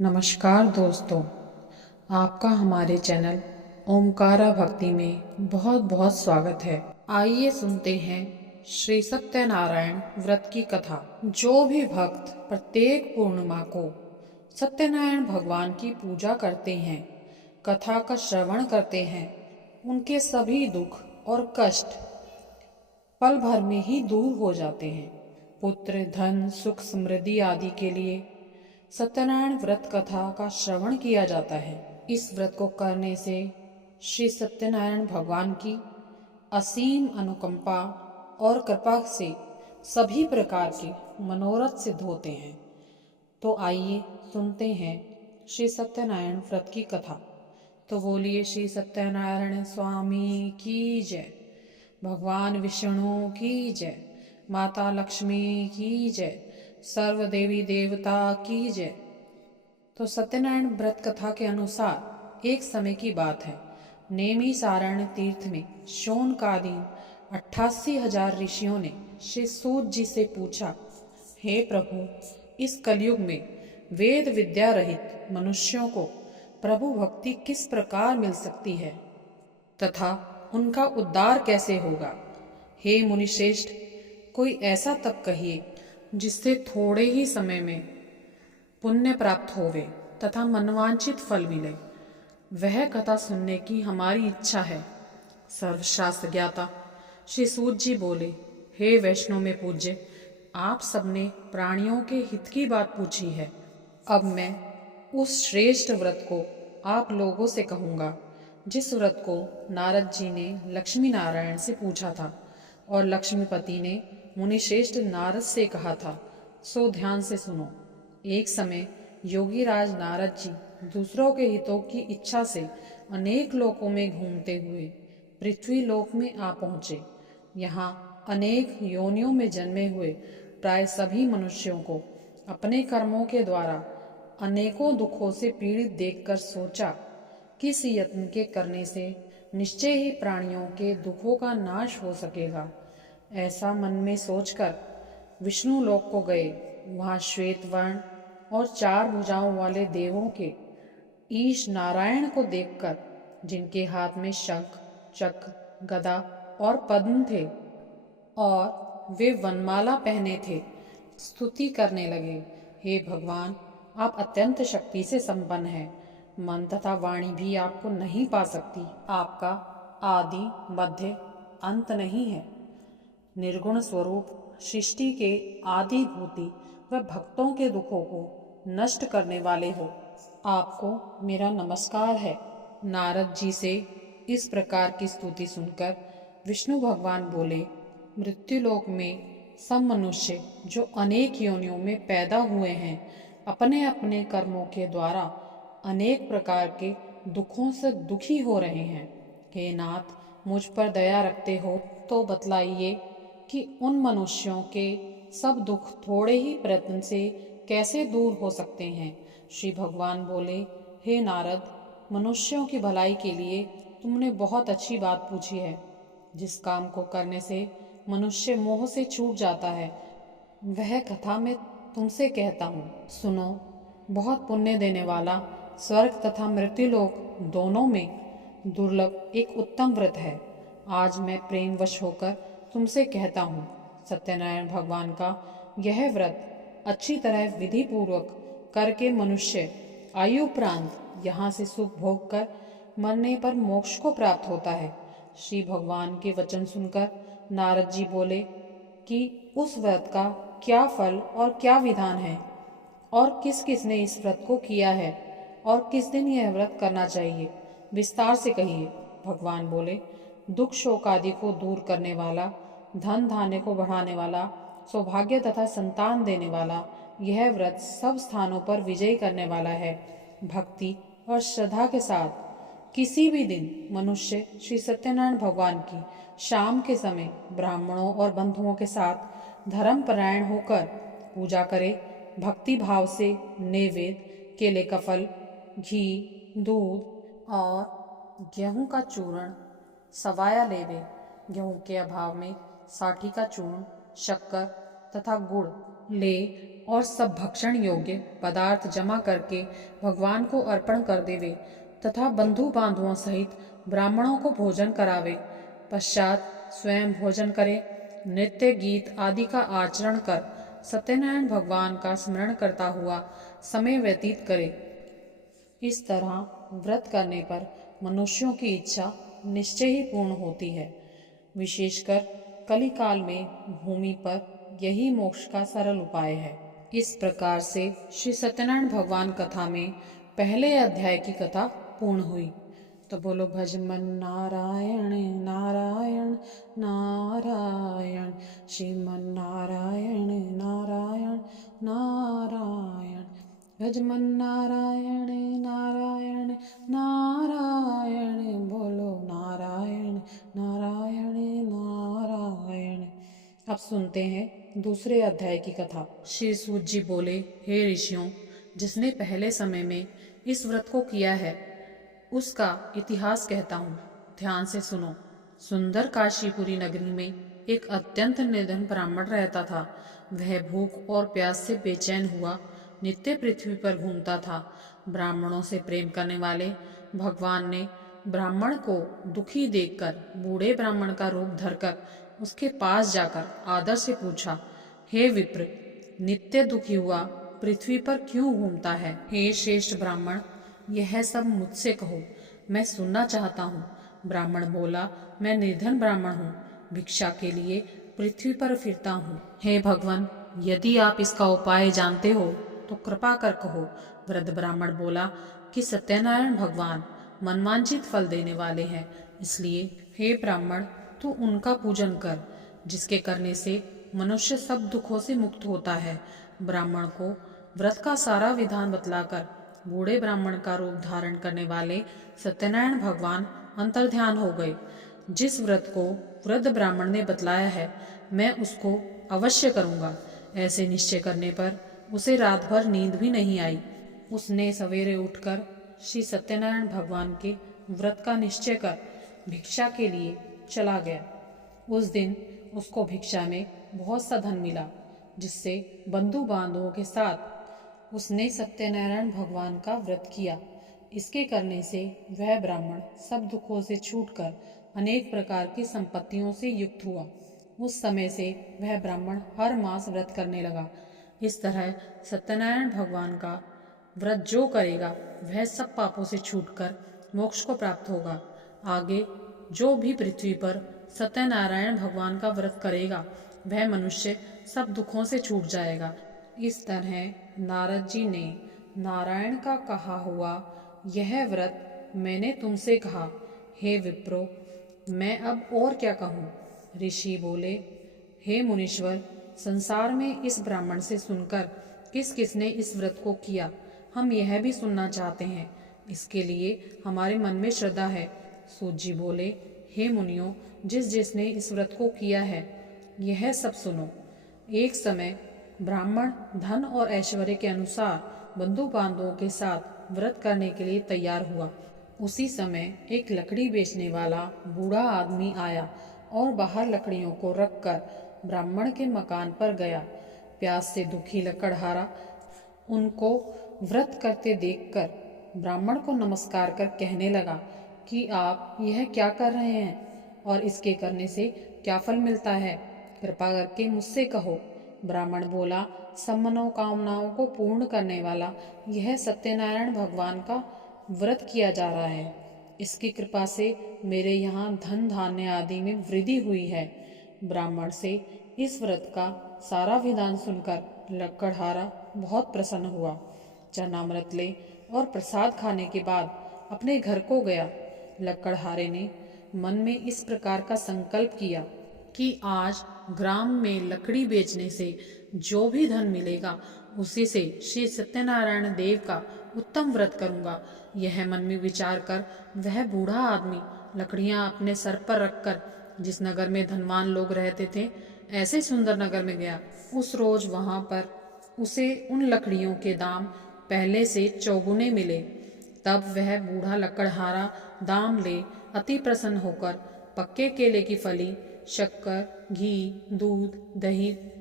नमस्कार दोस्तों, आपका हमारे चैनल ओमकारा भक्ति में बहुत बहुत स्वागत है। आइए सुनते हैं श्री सत्यनारायण व्रत की कथा। जो भी भक्त प्रत्येक पूर्णिमा को सत्यनारायण भगवान की पूजा करते हैं, कथा का श्रवण करते हैं, उनके सभी दुख और कष्ट पल भर में ही दूर हो जाते हैं। पुत्र, धन, सुख, समृद्धि आदि के लिए सत्यनारायण व्रत कथा का श्रवण किया जाता है। इस व्रत को करने से श्री सत्यनारायण भगवान की असीम अनुकंपा और कृपा से सभी प्रकार के मनोरथ सिद्ध होते हैं। तो आइए सुनते हैं श्री सत्यनारायण व्रत की कथा। तो बोलिए श्री सत्यनारायण स्वामी की जय, भगवान विष्णु की जय, माता लक्ष्मी की जय, सर्व देवी देवता की जय। तो सत्यनारायण व्रत कथा के अनुसार एक समय की बात है। नेमी सारण तीर्थ में शौनकादीन 88,000 ऋषियों ने श्री सूत जी से पूछा, हे प्रभु, इस कलयुग में वेद विद्या रहित मनुष्यों को प्रभु भक्ति किस प्रकार मिल सकती है तथा उनका उद्धार कैसे होगा। हे मुनिश्रेष्ठ, कोई ऐसा तप कहिए जिससे थोड़े ही समय में पुण्य प्राप्त होवे तथा मनवांछित फल मिले। वह कथा सुनने की हमारी इच्छा है। सर्वशास्त्र ज्ञाता श्री सूत जी बोले, हे वैष्णव में पूज्य, आप सबने प्राणियों के हित की बात पूछी है। अब मैं उस श्रेष्ठ व्रत को आप लोगों से कहूँगा जिस व्रत को नारद जी ने लक्ष्मी नारायण से पूछा था और लक्ष्मीपति ने मुनिश्रेष्ठ नारद से कहा था। सो ध्यान से सुनो। एक समय योगी राज नारद जी दूसरों के हितों की इच्छा से अनेक लोकों में घूमते हुए पृथ्वी लोक में आ पहुँचे। यहाँ अनेक योनियों में जन्मे हुए प्राय सभी मनुष्यों को अपने कर्मों के द्वारा अनेकों दुखों से पीड़ित देखकर सोचा, किस यत्न के करने से निश्चय ही प्राणियों के दुखों का नाश हो सकेगा। ऐसा मन में सोचकर विष्णु लोक को गए। वहाँ श्वेत वर्ण और 4 भुजाओं वाले देवों के ईश नारायण को देखकर, जिनके हाथ में शंख, चक्र, गदा और पद्म थे और वे वनमाला पहने थे, स्तुति करने लगे। हे भगवान, आप अत्यंत शक्ति से संपन्न हैं। मन तथा वाणी भी आपको नहीं पा सकती। आपका आदि मध्य अंत नहीं है। निर्गुण स्वरूप सृष्टि के आदि भूति व भक्तों के दुखों को नष्ट करने वाले हो। आपको मेरा नमस्कार है। नारद जी से इस प्रकार की स्तुति सुनकर विष्णु भगवान बोले, मृत्युलोक में सब मनुष्य जो अनेक योनियों में पैदा हुए हैं, अपने अपने कर्मों के द्वारा अनेक प्रकार के दुखों से दुखी हो रहे हैं। हे नाथ, मुझ पर दया रखते हो तो बतलाइए कि उन मनुष्यों के सब दुख थोड़े ही प्रयत्न से कैसे दूर हो सकते हैं। श्री भगवान बोले, हे नारद, मनुष्यों की भलाई के लिए तुमने बहुत अच्छी बात पूछी है। जिस काम को करने से मनुष्य मोह से छूट जाता है, वह कथा मैं तुमसे कहता हूँ, सुनो। बहुत पुण्य देने वाला स्वर्ग तथा मृत्युलोक दोनों में दुर्लभ एक उत्तम व्रत है। आज मैं प्रेमवश होकर तुमसे कहता हूँ। सत्यनारायण भगवान का यह व्रत अच्छी तरह विधि पूर्वक करके मनुष्य आयु उपरांत यहाँ से सुख भोग कर मरने पर मोक्ष को प्राप्त होता है। श्री भगवान के वचन सुनकर नारद जी बोले कि उस व्रत का क्या फल और क्या विधान है और किस किस ने इस व्रत को किया है और किस दिन यह व्रत करना चाहिए, विस्तार से कहिए। भगवान बोले, दुख शोक आदि को दूर करने वाला, धन धान्य को बढ़ाने वाला, सौभाग्य तथा संतान देने वाला यह व्रत सब स्थानों पर विजय करने वाला है। भक्ति और श्रद्धा के साथ किसी भी दिन मनुष्य श्री सत्यनारायण भगवान की शाम के समय ब्राह्मणों और बंधुओं के साथ धर्मपरायण होकर पूजा करे। भक्ति भाव से नैवेद्य, केले का फल, घी, दूध और गेहूं का चूर्ण सवाया लेवे। गेहूं के अभाव में साठी का चूर्ण, शक्कर तथा गुड़ ले और सब भक्षण योग्य पदार्थ जमा करके भगवान को अर्पण कर देवे तथा बंधु बांधुओं सहित ब्राह्मणों को भोजन करावे। पश्चात स्वयं भोजन करे, नृत्य गीत आदि का आचरण कर सत्यनारायण भगवान का स्मरण करता हुआ समय व्यतीत करे। इस तरह व्रत करने पर मनुष्यों की इच्छा निश्चय ही पूर्ण होती है। विशेषकर कलिकाल में भूमि पर यही मोक्ष का सरल उपाय है। इस प्रकार से श्री सत्यनारायण भगवान कथा में पहले अध्याय की कथा पूर्ण हुई। तो बोलो भजमन नारायण नारायण नारायण, श्रीमन नारायण नारायण नारायण, भजमन नारायण नारायण नारायण, बोलो नारायण नारायण नारायण। अब सुनते हैं दूसरे अध्याय की कथा। श्री सूत जी बोले, हे ऋषियों, जिसने पहले समय में इस व्रत को किया है उसका इतिहास कहता हूँ, ध्यान से सुनो। सुंदर काशीपुरी नगरी में एक अत्यंत निर्धन ब्राह्मण रहता था। वह भूख और प्यास से बेचैन हुआ नित्य पृथ्वी पर घूमता था। ब्राह्मणों से प्रेम करने वाले भगवान ने ब्राह्मण को दुखी देखकर बूढ़े ब्राह्मण का रूप धरकर उसके पास जाकर आदर से पूछा, हे विप्र, नित्य दुखी हुआ पृथ्वी पर क्यों घूमता है? हे श्रेष्ठ ब्राह्मण, यह सब मुझसे कहो, मैं सुनना चाहता हूँ। ब्राह्मण बोला, मैं निर्धन ब्राह्मण हूँ, भिक्षा के लिए पृथ्वी पर फिरता हूँ। हे भगवान, यदि आप इसका उपाय जानते हो तो कृपा कर कहो। वृद्ध ब्राह्मण बोला कि सत्यनारायण भगवान मनवांछित फल देने वाले हैं, इसलिए हे ब्राह्मण, तू उनका पूजन कर, जिसके करने से मनुष्य सब दुखों से मुक्त होता है। ब्राह्मण को व्रत का सारा विधान बतलाकर बूढ़े ब्राह्मण का रूप धारण करने वाले सत्यनारायण भगवान अंतर्ध्यान हो गए। जिस व्रत को वृद्ध ब्राह्मण ने बतलाया है, मैं उसको अवश्य करूँगा। ऐसे निश्चय करने पर उसे रात भर नींद भी नहीं आई। उसने सवेरे उठकर श्री सत्यनारायण भगवान के व्रत का निश्चय कर भिक्षा के लिए चला गया। उस दिन उसको भिक्षा में बहुत सा धन मिला, जिससे बंधु बांधवों के साथ उसने सत्यनारायण भगवान का व्रत किया। इसके करने से वह ब्राह्मण सब दुखों से छूटकर अनेक प्रकार की संपत्तियों से युक्त हुआ। उस समय से वह ब्राह्मण हर मास व्रत करने लगा। इस तरह सत्यनारायण भगवान का व्रत जो करेगा वह सब पापों से छूटकर मोक्ष को प्राप्त होगा। आगे जो भी पृथ्वी पर सत्यनारायण भगवान का व्रत करेगा वह मनुष्य सब दुखों से छूट जाएगा। इस तरह नारद जी ने नारायण का कहा हुआ यह व्रत मैंने तुमसे कहा। हे विप्रो, मैं अब और क्या कहूँ? ऋषि बोले, हे मुनीश्वर, संसार में इस ब्राह्मण से सुनकर किस किसने इस व्रत को किया, हम यह भी सुनना चाहते हैं। इसके लिए हमारे मन में श्रद्धा है। सूत जी बोले, हे मुनियों, जिस जिसने इस व्रत को किया है यह सब सुनो। एक समय ब्राह्मण धन और ऐश्वर्य के अनुसार बंधु बांधवों के साथ व्रत करने के लिए तैयार हुआ। उसी समय एक लकड़ी बेचने वाला बूढ़ा आदमी आया और बाहर लकड़ियों को रखकर ब्राह्मण के मकान पर गया। प्यास से दुखी लकड़हारा उनको व्रत करते देखकर ब्राह्मण को नमस्कार कर कहने लगा कि आप यह क्या कर रहे हैं और इसके करने से क्या फल मिलता है? कृपा करके मुझसे कहो। ब्राह्मण बोला, सब मनोकामनाओं को पूर्ण करने वाला यह सत्यनारायण भगवान का व्रत किया जा रहा है। इसकी कृपा से मेरे यहाँ धन धान्य आदि में वृद्धि हुई है। ब्राह्मण से इस व्रत का सारा विधान सुनकर लकड़हारा बहुत प्रसन्न हुआ। चरणामृत ले और प्रसाद खाने के बाद अपने घर को गया। लकड़हारे ने मन में इस प्रकार का संकल्प किया कि आज ग्राम में लकड़ी बेचने से जो भी धन मिलेगा उसी से श्री सत्यनारायण देव का उत्तम व्रत करूंगा। यह मन में विचार कर वह बूढ़ा आदमी लकड़ियां अपने सर पर रखकर जिस नगर में धनवान लोग रहते थे ऐसे सुंदर नगर में गया। उस रोज वहां पर उसे उन लकड़ियों के दाम पहले से चौगुने मिले। तब वह बूढ़ा लकड़हारा दाम ले अति प्रसन्न होकर पक्के केले की फली, शक्कर, घी, दूध, दही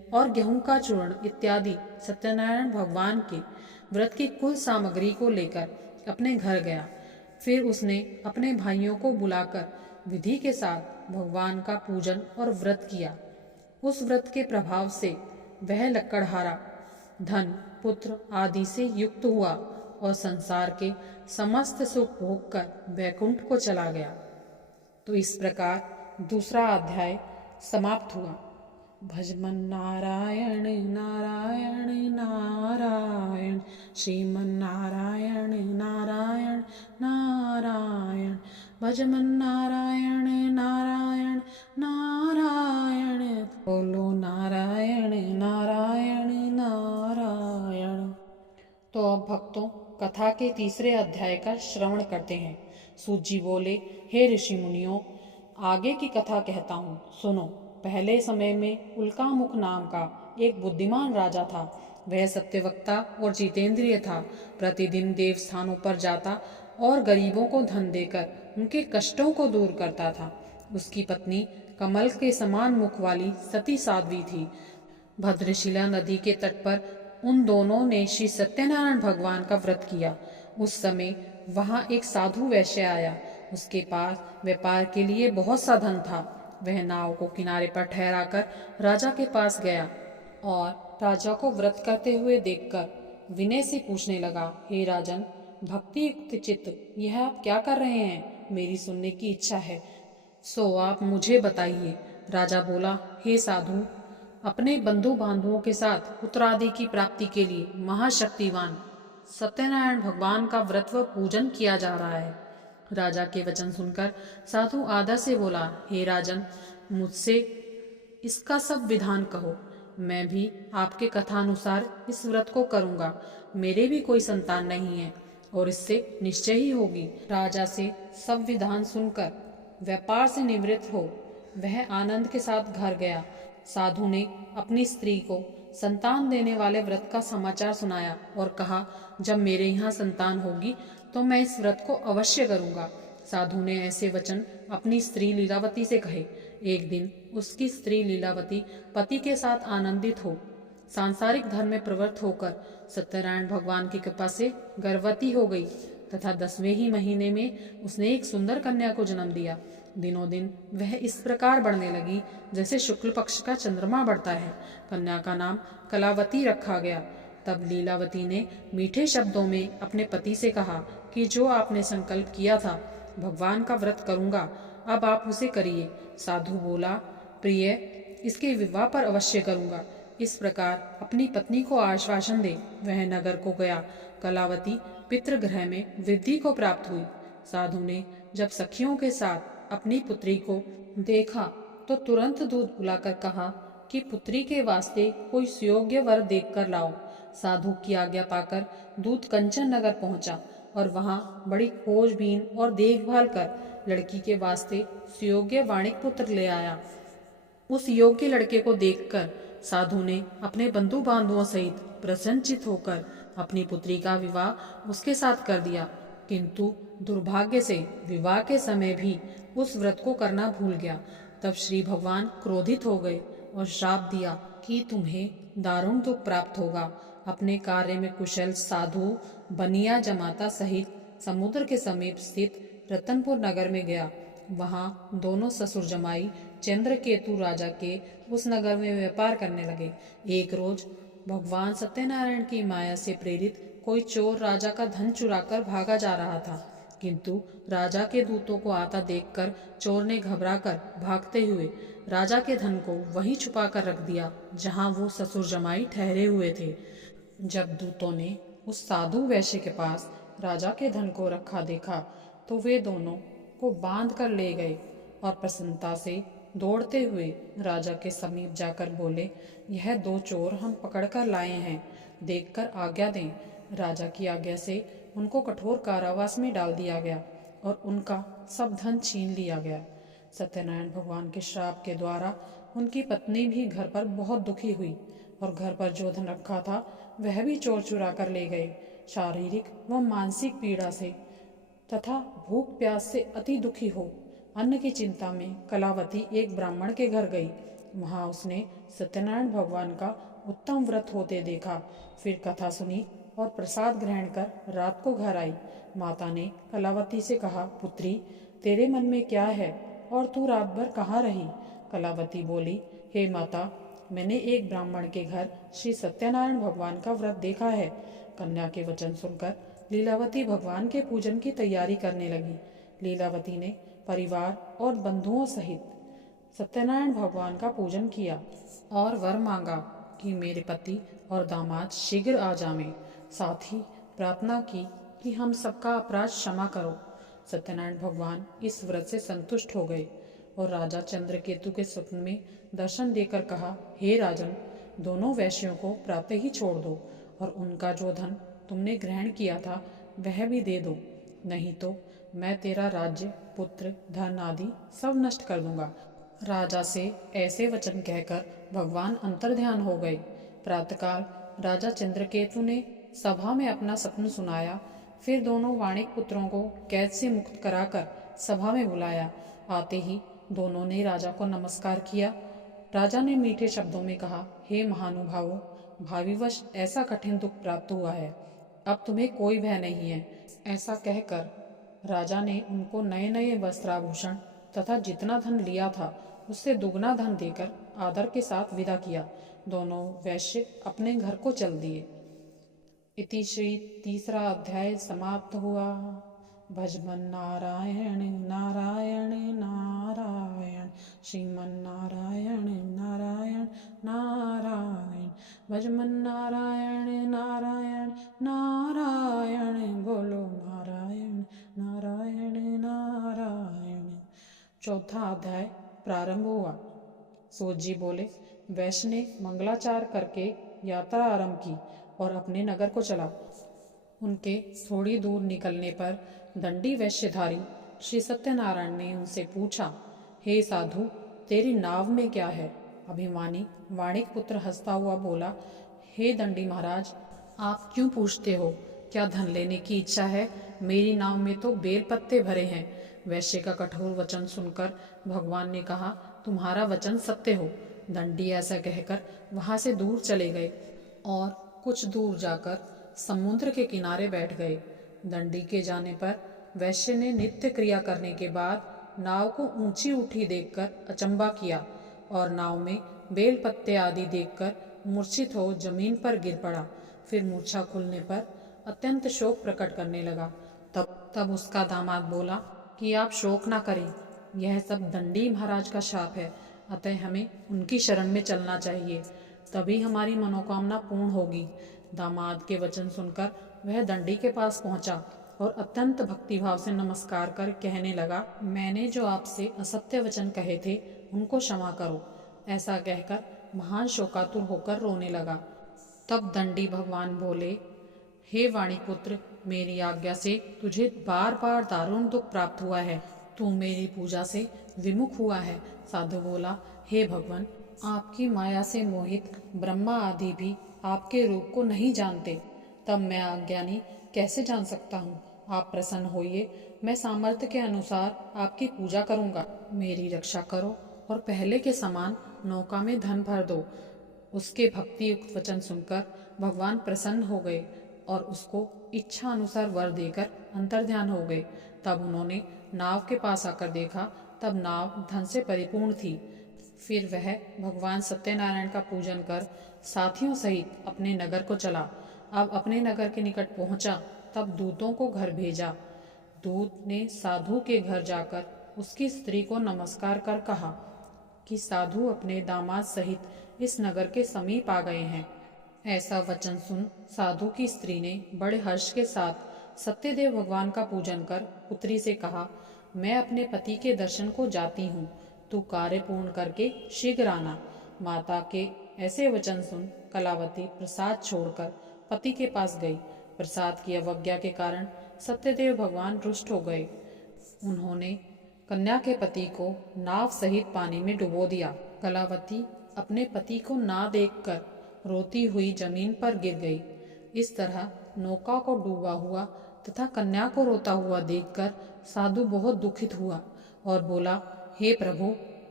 और गेहूं का चूर्ण इत्यादि सत्यनारायण भगवान के व्रत की कुल सामग्री को लेकर अपने घर गया। फिर उसने अपने भाइयों को बुलाकर विधि के साथ भगवान का पूजन और व्रत किया। उस व्रत के प्रभाव से वह लक्कड़हारा धन पुत्र आदि से युक्त हुआ और संसार के समस्त सुख भोग कर वैकुंठ को चला गया। तो इस प्रकार दूसरा अध्याय समाप्त हुआ। भजमन नारायण नारायण नारायण, श्रीमन नारायण नारायण नारायण, भजमन नारायण नारायण नारायण, बोलो नारायण नारायण नारायण। तो अब भक्तों कथा के तीसरे अध्याय का श्रवण करते हैं। सूत जी बोले, हे ऋषि मुनियों, आगे की कथा कहता हूँ, सुनो। पहले समय में उल्कामुख नाम का एक बुद्धिमान राजा था। वह सत्यवक्ता और जितेंद्रिय था। प्रतिदिन देव स्थानों पर जाता और गरीबों को धन देकर उनके कष्टों को दूर करता था। उसकी पत्नी कमल के समान मुख वाली सती साध्वी थी। भद्रशिला नदी के तट पर उन दोनों ने श्री सत्यनारायण भगवान का व्रत किया। उस समय वहां एक साधु वैश्य आया। उसके पास व्यापार के लिए बहुत सा धन था। वह नाव को किनारे पर ठहराकर राजा के पास गया और राजा को व्रत करते हुए देखकर विनय से पूछने लगा, हे राजन, भक्ति युक्त चित्त, यह आप क्या कर रहे हैं? मेरी सुनने की इच्छा है, सो आप मुझे बताइए। राजा बोला, हे साधु, अपने बंधु बांधवों के साथ पुत्रादि की प्राप्ति के लिए महाशक्तिवान सत्यनारायण भगवान का व्रत व पूजन किया जा रहा है। राजा के वचन सुनकर साधु आदर से बोला, हे राजन, मुझसे इसका सब विधान कहो। मैं भी आपके कथानुसार इस व्रत को करूंगा। मेरे भी कोई संतान नहीं है और इससे निश्चय ही होगी। राजा से सब विधान सुनकर व्यापार से निवृत्त हो वह आनंद के साथ घर गया। साधु ने अपनी स्त्री को संतान देने वाले व्रत का समाचार सुनाया और कहा, जब मेरे यहाँ संतान होगी तो मैं इस व्रत को अवश्य करूंगा। साधु ने ऐसे वचन अपनी स्त्री लीलावती से कहे। एक दिन उसकी स्त्री लीलावती पति के साथ आनंदित हो सांसारिक धर्म में प्रवृत्त होकर सत्यनारायण भगवान की कृपा से गर्भवती हो गई तथा 10वें ही महीने में उसने एक सुंदर कन्या को जन्म दिया। दिनों दिन वह इस प्रकार बढ़ने लगी जैसे शुक्ल पक्ष का चंद्रमा बढ़ता है। कन्या का नाम कलावती रखा गया। तब लीलावती ने मीठे शब्दों में अपने पति से कहा कि जो आपने संकल्प किया था, भगवान का व्रत करूंगा, अब आप उसे करिए। साधु बोला, प्रिय, इसके विवाह पर अवश्य करूंगा। इस प्रकार अपनी पत्नी को आश्वासन दे वह नगर को गया। कलावती पितृगृह में वृद्धि को प्राप्त हुई। साधु ने जब सखियों के साथ अपनी पुत्री को देखा तो तुरंत दूत बुलाकर कहा कि पुत्री के वास्ते कोई सुयोग्य वर देख कर लाओ। साधु की आज्ञा पाकर दूत कंचन नगर पहुंचा और वहां बड़ी खोजबीन और देखभाल कर लड़की के वास्ते सुयोग्य वाणिक पुत्र ले आया। उस योग्य लड़के को देखकर साधु ने अपने बंधु बांधवों सहित प्रसन्नचित होकर अपनी पुत्री का विवाह उसके साथ कर दिया। किंतु दुर्भाग्य से विवाह के समय भी उस व्रत को करना भूल गया। तब श्री भगवान क्रोधित हो गए और श्राप दिया कि तुम्हें दारुण दुख प्राप्त होगा। अपने कार्य में कुशल साधु बनिया जमाता सहित समुद्र के समीप स्थित रतनपुर नगर में गया। वहां दोनों ससुर जमाई चंद्रकेतु राजा के उस नगर में व्यापार करने लगे। एक रोज भगवान सत्यनारायण की माया से प्रेरित कोई चोर राजा का धन चुराकर भागा जा रहा था, किंतु राजा के दूतों को आता देखकर चोर ने घबराकर भागते हुए राजा के धन को वहीं छुपा कर रख दिया जहां वो ससुर जमाई ठहरे हुए थे। जब दूतों ने उस साधु वैश्य के पास राजा के धन को रखा देखा तो वे दोनों को बांध कर ले गए और प्रसन्नता से दौड़ते हुए राजा के समीप जाकर बोले, यह 2 चोर हम पकड़कर लाए हैं, देखकर आज्ञा दें। राजा की आज्ञा से उनको कठोर कारावास में डाल दिया गया और उनका सब धन छीन लिया गया। सत्यनारायण भगवान के श्राप के द्वारा उनकी पत्नी भी घर पर बहुत दुखी हुई और घर पर जो धन रखा था वह भी चोर चुरा कर ले गए। शारीरिक व मानसिक पीड़ा से तथा भूख प्यास से अति दुखी हो अन्न की चिंता में कलावती एक ब्राह्मण के घर गई। वहाँ उसने सत्यनारायण भगवान का उत्तम व्रत होते देखा। फिर कथा सुनी और प्रसाद ग्रहण कर रात को घर आई। माता ने कलावती से कहा, पुत्री, तेरे मन में क्या है और तू रात भर कहाँ रही? कलावती बोली, हे माता, मैंने एक ब्राह्मण के घर श्री सत्यनारायण भगवान का व्रत देखा है। कन्या के वचन सुनकर लीलावती भगवान के पूजन की तैयारी करने लगी। लीलावती ने परिवार और बंधुओं सहित सत्यनारायण भगवान का पूजन किया और वर मांगा कि मेरे पति और दामाद शीघ्र आ जावें। साथ ही प्रार्थना की कि हम सबका अपराध क्षमा करो। सत्यनारायण भगवान इस व्रत से संतुष्ट हो गए और राजा चंद्रकेतु के स्वप्न में दर्शन देकर कहा, हे राजन, दोनों वैश्यों को प्रातः ही छोड़ दो और उनका जो धन तुमने ग्रहण किया था वह भी दे दो, नहीं तो मैं तेरा राज्य, पुत्र, धन आदि सब नष्ट कर दूंगा। राजा से ऐसे वचन कहकर भगवान अंतर्ध्यान हो गए। प्रातःकाल राजा चंद्रकेतु ने सभा में अपना सपन सुनाया। फिर दोनों वाणिक पुत्रों को कैद से मुक्त कराकर सभा में बुलाया। आते ही दोनों ने राजा को नमस्कार किया। राजा ने मीठे शब्दों में कहा, हे महानुभावों, भाविवश ऐसा कठिन दुख प्राप्त हुआ है, अब तुम्हें कोई भय नहीं है। ऐसा कहकर राजा ने उनको नए नए वस्त्राभूषण तथा जितना धन लिया था उससे दुगना धन देकर आदर के साथ विदा किया। दोनों वैश्य अपने घर को चल दिए। इति श्री तीसरा अध्याय समाप्त हुआ। भजमन नारायण नारायण नारायण, श्रीमन नारायण नारायण नारायण, भजमन नारायण नारायण नारायण, बोलो नारायण नारायण नारायण। चौथा अध्याय प्रारंभ हुआ। सूत जी बोले, वैश्य ने मंगलाचार करके यात्रा आरंभ की और अपने नगर को चला। उनके थोड़ी दूर निकलने पर दंडी वैश्यधारी श्री सत्यनारायण ने उनसे पूछा, हे साधु, तेरी नाव में क्या है? अभिमानी वाणिक पुत्र हंसता हुआ बोला, हे दंडी महाराज, आप क्यों पूछते हो? क्या धन लेने की इच्छा है? मेरी नाव में तो बेल पत्ते भरे हैं। वैश्य का कठोर वचन सुनकर भगवान ने कहा, तुम्हारा वचन सत्य हो। दंडी ऐसा कहकर वहां से दूर चले गए और कुछ दूर जाकर समुद्र के किनारे बैठ गए। दंडी के जाने पर वैश्य ने नित्य क्रिया करने के बाद नाव को ऊंची उठी देखकर अचंबा किया और नाव में बेल पत्ते आदि देखकर मूर्छित हो जमीन पर गिर पड़ा। फिर मूर्छा खुलने पर अत्यंत शोक प्रकट करने लगा। तब उसका दामाद बोला कि आप शोक ना करें, यह सब दंडी महाराज का शाप है, अतः हमें उनकी शरण में चलना चाहिए, तभी हमारी मनोकामना पूर्ण होगी। दामाद के वचन सुनकर वह दंडी के पास पहुंचा और अत्यंत भक्तिभाव से नमस्कार कर कहने लगा, मैंने जो आपसे असत्य वचन कहे थे उनको क्षमा करो। ऐसा कहकर महान शोकातुर होकर रोने लगा। तब दंडी भगवान बोले, हे वाणिपुत्र, मेरी आज्ञा से तुझे बार बार दारुण दुख प्राप्त हुआ है, तू मेरी पूजा से विमुख हुआ है। साधु बोला, हे भगवान, आपकी माया से मोहित ब्रह्मा आदि भी आपके रूप को नहीं जानते, तब मैं अज्ञानी कैसे जान सकता हूँ? आप प्रसन्न होइए, मैं सामर्थ्य के अनुसार आपकी पूजा करूँगा। मेरी रक्षा करो और पहले के समान नौका में धन भर दो। उसके भक्ति युक्त वचन सुनकर भगवान प्रसन्न हो गए और उसको इच्छा अनुसार वर देकर अंतर्ध्यान हो गए। तब उन्होंने नाव के पास आकर देखा, तब नाव धन से परिपूर्ण थी। फिर वह भगवान सत्यनारायण का पूजन कर साथियों सहित अपने नगर को चला। अब अपने नगर के निकट पहुंचा, तब दूतों को घर भेजा। दूत ने साधु के घर जाकर उसकी स्त्री को नमस्कार कर कहा कि साधु अपने दामाद सहित इस नगर के समीप आ गए हैं। ऐसा वचन सुन साधु की स्त्री ने बड़े हर्ष के साथ सत्यदेव भगवान का पूजन कर पुत्री से कहा, मैं अपने पति के दर्शन को जाती हूँ, तू कार्य पूर्ण करके शीघ्र आना। माता के ऐसे वचन सुन कलावती प्रसाद छोड़कर पति के पास गई। प्रसाद की अवज्ञा के कारण सत्यदेव भगवान रुष्ट हो गए। उन्होंने कन्या के पति को नाव सहित पानी में डुबो दिया। कलावती अपने पति को ना देखकर रोती हुई जमीन पर गिर गई। इस तरह नौका को डूबा हुआ तथा कन्या को रोता हुआ देखकर साधु बहुत दुखित हुआ और बोला, हे प्रभु,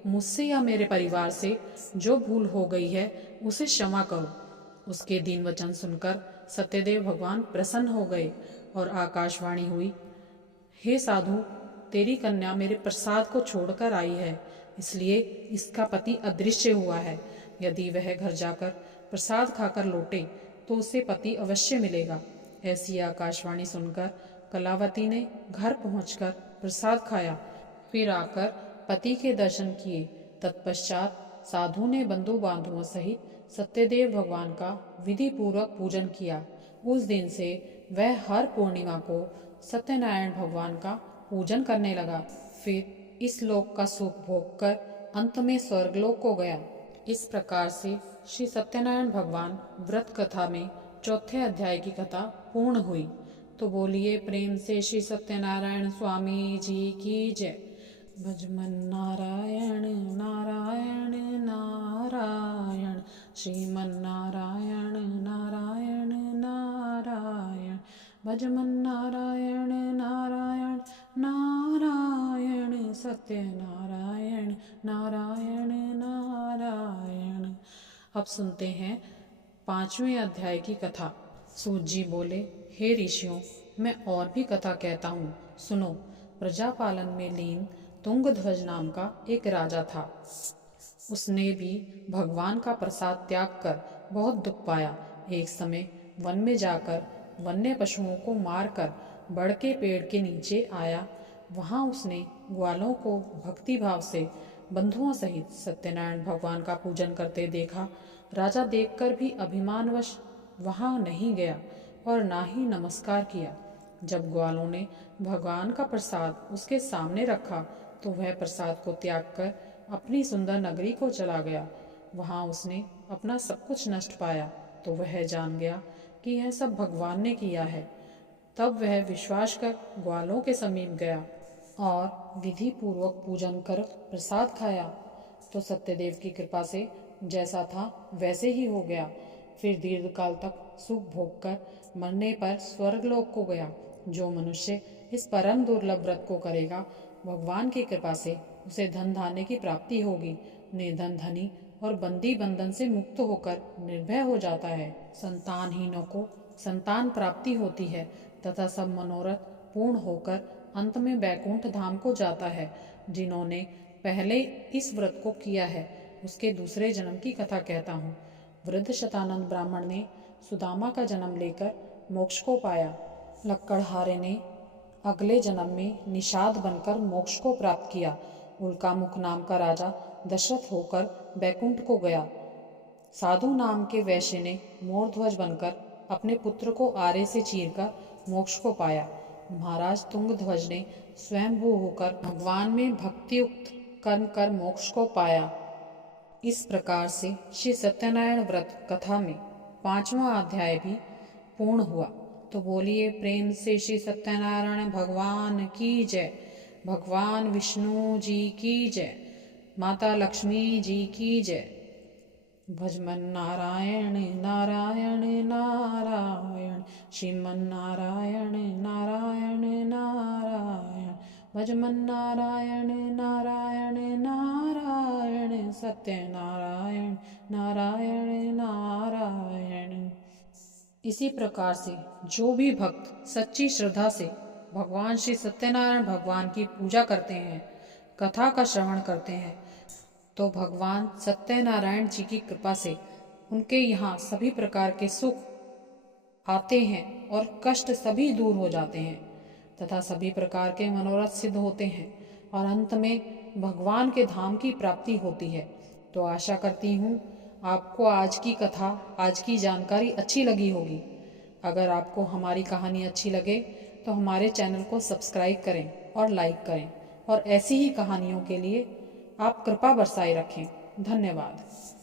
मुझसे या मेरे परिवार से जो भूल हो गई है उसे क्षमा करो। उसके दीन वचन सुनकर सत्यदेव भगवान प्रसन्न हो गए और आकाशवाणी हुई, हे साधु, तेरी कन्या मेरे प्रसाद को छोड़कर आई है, इसलिए इसका पति अदृश्य हुआ है। यदि वह घर जाकर प्रसाद खाकर लौटे तो उसे पति अवश्य मिलेगा। ऐसी आकाशवाणी सुनकर कलावती ने घर पहुंचकर प्रसाद खाया, फिर आकर पति के दर्शन किए। तत्पश्चात साधु ने बंधु बांधवों सहित सत्यदेव भगवान का विधि पूर्वक पूजन किया। उस दिन से वह हर पूर्णिमा को सत्यनारायण भगवान का पूजन करने लगा। फिर इस लोक का सुख भोग कर अंत में स्वर्गलोक को गया। इस प्रकार से श्री सत्यनारायण भगवान व्रत कथा में चौथे अध्याय की कथा पूर्ण हुई। तो बोलिए प्रेम से श्री सत्यनारायण स्वामी जी की जय। भजमन नारायण नारायण नारायण, श्रीमन नारायण नारायण नारायण, भजमन नारायण नारायण नारायण, सत्यनारायण नारायण नारायण। अब सुनते हैं 5वें अध्याय की कथा। सूत जी बोले, हे ऋषियों, मैं और भी कथा कहता हूँ, सुनो। प्रजापालन में लीन तुंगध्वज नाम का एक राजा था। उसने भी भगवान का प्रसाद त्याग कर बहुत दुख पाया। एक समय वन में जाकर वन्य पशुओं को मारकर बड़ के पेड़ के नीचे आया। वहां उसने ग्वालों को भक्ति भाव से बंधुओं सहित सत्यनारायण भगवान का पूजन करते देखा। राजा देखकर भी अभिमानवश वहां नहीं गया और ना ही नमस्कार किया। जब ग्वालों ने भगवान का प्रसाद उसके सामने रखा तो वह प्रसाद को त्याग कर अपनी सुंदर नगरी को चला गया। वहां उसने अपना सब कुछ नष्ट पाया तो वह जान गया कि यह सब भगवान ने किया है। तब वह विश्वास कर ग्वालों के समीप गया और विधि पूर्वक पूजन कर प्रसाद खाया तो सत्यदेव की कृपा से जैसा था वैसे ही हो गया। फिर दीर्घकाल तक सुख भोग कर मरने पर स्वर्गलोक को गया। जो मनुष्य इस परम दुर्लभ व्रत को करेगा, भगवान की कृपा से उसे धन धान्य की प्राप्ति होगी। निर्धन धनी और बंदी बंधन से मुक्त होकर निर्भय हो जाता है। संतानहीनों को संतान प्राप्ति होती है तथा सब मनोरथ पूर्ण होकर अंत में वैकुंठ धाम को जाता है। जिन्होंने पहले इस व्रत को किया है उसके दूसरे जन्म की कथा कहता हूँ। वृद्ध शतानंद ब्राह्मण ने सुदामा का जन्म लेकर मोक्ष को पाया। लक्कड़हारे ने अगले जन्म में निषाद बनकर मोक्ष को प्राप्त किया। उल्कामुख नाम का राजा दशरथ होकर वैकुंठ को गया। साधु नाम के वैश्य ने मोरध्वज बनकर अपने पुत्र को आरे से चीरकर मोक्ष को पाया। महाराज तुंगध्वज ने स्वयंभू होकर भगवान में भक्तियुक्त कर्म कर मोक्ष को पाया। इस प्रकार से श्री सत्यनारायण व्रत कथा में 5वां अध्याय भी पूर्ण हुआ। तो बोलिए प्रेम से श्री सत्यनारायण भगवान की जय। भगवान विष्णु जी की जय। माता लक्ष्मी जी की जय। भजमन नारायण नारायण नारायण, श्रीमन नारायण नारायण नारायण, भजमन नारायण नारायण नारायण, सत्यनारायण नारायण नारायण। इसी प्रकार से जो भी भक्त सच्ची श्रद्धा से भगवान श्री सत्यनारायण भगवान की पूजा करते हैं, कथा का श्रवण करते हैं, तो भगवान सत्यनारायण जी की कृपा से उनके यहाँ सभी प्रकार के सुख आते हैं और कष्ट सभी दूर हो जाते हैं तथा सभी प्रकार के मनोरथ सिद्ध होते हैं और अंत में भगवान के धाम की प्राप्ति होती है। तो आशा करती हूँ आपको आज की कथा, आज की जानकारी अच्छी लगी होगी। अगर आपको हमारी कहानी अच्छी लगे तो हमारे चैनल को सब्सक्राइब करें और लाइक करें और ऐसी ही कहानियों के लिए आप कृपा बरसाए रखें। धन्यवाद।